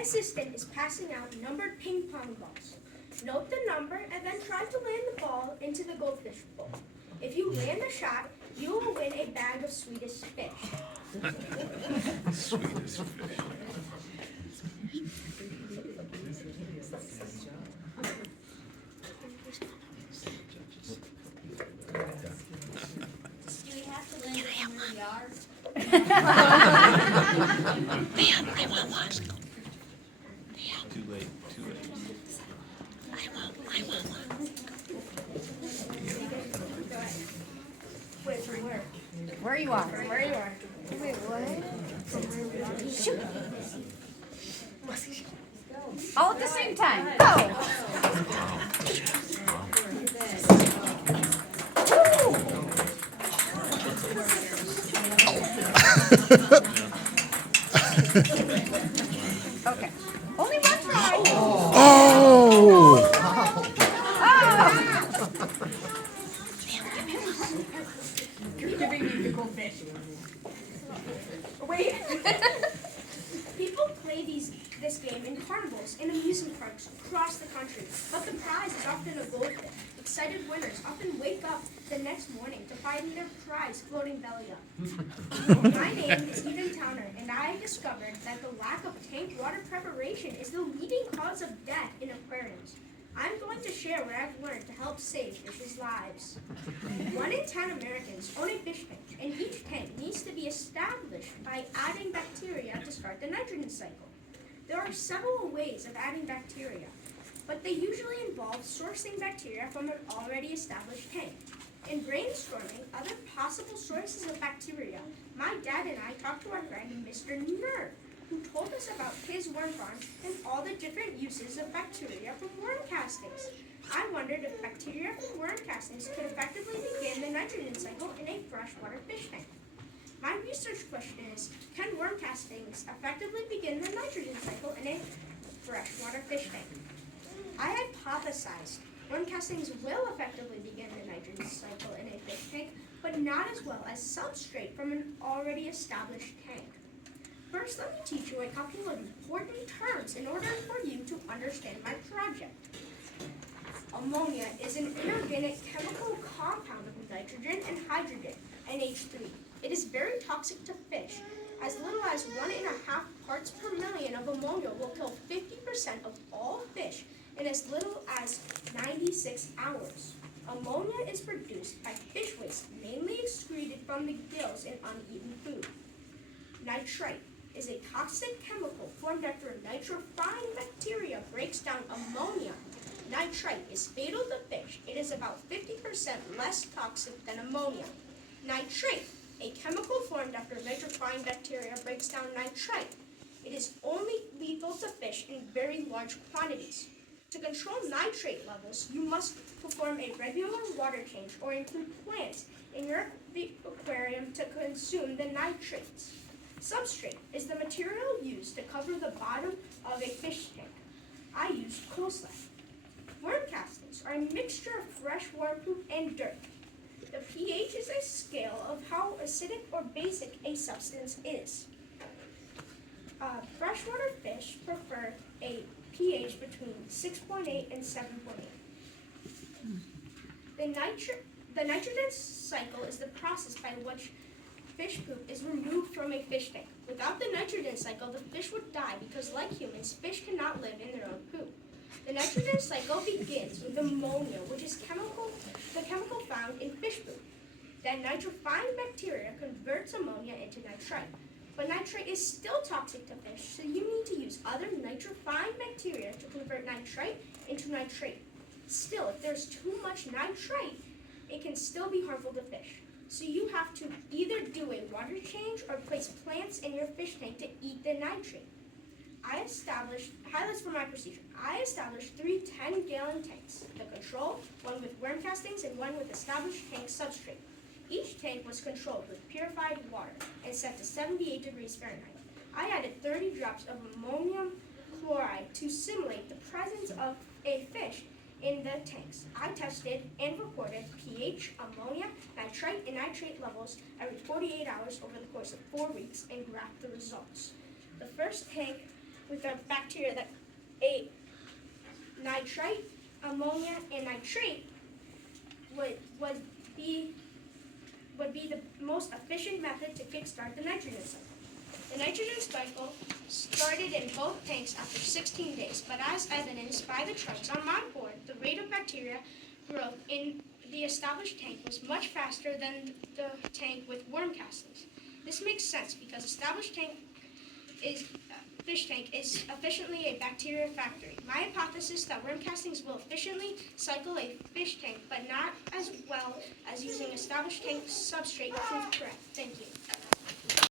assistant is passing out numbered ping pong balls. Note the number and then try to land the ball into the goldfish bowl. If you land the shot, you will win a bag of Swedish fish. Swedish fish. Do we have to land it in your yard? Ma'am, I want one. Too late, too late. I want one. Wait, from where? Where you are? Where you are. Wait, what? Shoot. All at the same time. Go. Okay. Only one try. Oh! You're giving me the goldfish. Wait. People play this game in carnivals and amusement parks across the country, but the prize is often a goldfish. Excited winners often wake up the next morning to find their prize floating belly up. My name is Eden Towner, and I discovered that the lack of tank water preparation is the leading cause of death in aquariums. I'm going to share what I've learned to help save fishes' lives. 1 in 10 Americans own a fish tank, and each tank needs to be established by adding bacteria to start the nitrogen cycle. There are several ways of adding bacteria, but they usually involve sourcing bacteria from an already established tank. In brainstorming other possible sources of bacteria, my dad and I talked to our friend Mr. Nerd, who told us about his worm farms and all the different uses of bacteria from worm castings. I wondered if bacteria from worm castings could effectively begin the nitrogen cycle in a freshwater fish tank. My research question is, can worm castings effectively begin the nitrogen cycle in a freshwater fish tank? I hypothesized worm castings will effectively begin the nitrogen cycle in a fish tank, but not as well as substrate from an already established tank. First, let me teach you a couple of important terms in order for you to understand my project. Ammonia is an inorganic chemical compound of nitrogen and hydrogen, NH3. It is very toxic to fish. As little as 1.5 parts per million of ammonia will kill 50% of all fish in as little as 96 hours. Ammonia is produced by fish waste, mainly excreted from the gills in uneaten food. Nitrite is a toxic chemical formed after nitrifying bacteria breaks down ammonia. Nitrite is fatal to fish. It is about 50% less toxic than ammonia. Nitrate, a chemical formed after nitrifying bacteria breaks down nitrite. It is only lethal to fish in very large quantities. To control nitrate levels, you must perform a regular water change or include plants in your aquarium to consume the nitrates. Substrate is the material used to cover the bottom of a fish tank. I use coleslaw. Worm castings are a mixture of fresh worm poop and dirt. The pH is a scale of how acidic or basic a substance is. Freshwater fish prefer a pH between 6.8 and 7.8. The nitrogen cycle is the process by which fish poop is removed from a fish tank. Without the nitrogen cycle, the fish would die because, like humans, fish cannot live in their own poop. The nitrogen cycle begins with ammonia, which is the chemical found in fish poop. Then nitrifying bacteria converts ammonia into nitrite. But nitrite is still toxic to fish, so you need to use other nitrifying bacteria to convert nitrite into nitrate. Still, if there's too much nitrite, it can still be harmful to fish. So you have to either do a water change or place plants in your fish tank to eat the nitrate. Highlights for my procedure. I established 3 10-gallon tanks. The control, one with worm castings and one with established tank substrate. Each tank was controlled with purified water and set to 78 degrees Fahrenheit. I added 30 drops of ammonium chloride to simulate the presence of a fish in the tanks. I tested and recorded pH, ammonia, nitrite, and nitrate levels every 48 hours over the course of 4 weeks and graphed the results. The first tank with a bacteria that ate nitrite, ammonia, and nitrate would be the most efficient method to kickstart the nitrogen cycle. The nitrogen cycle started in both tanks after 16 days, but as evidenced by the charts on my board, the rate of bacteria growth in the established tank was much faster than the tank with worm castings. This makes sense because established fish tank is efficiently a bacteria factory. My hypothesis that worm castings will efficiently cycle a fish tank, but not as well as using established tank substrate proved correct. Thank you.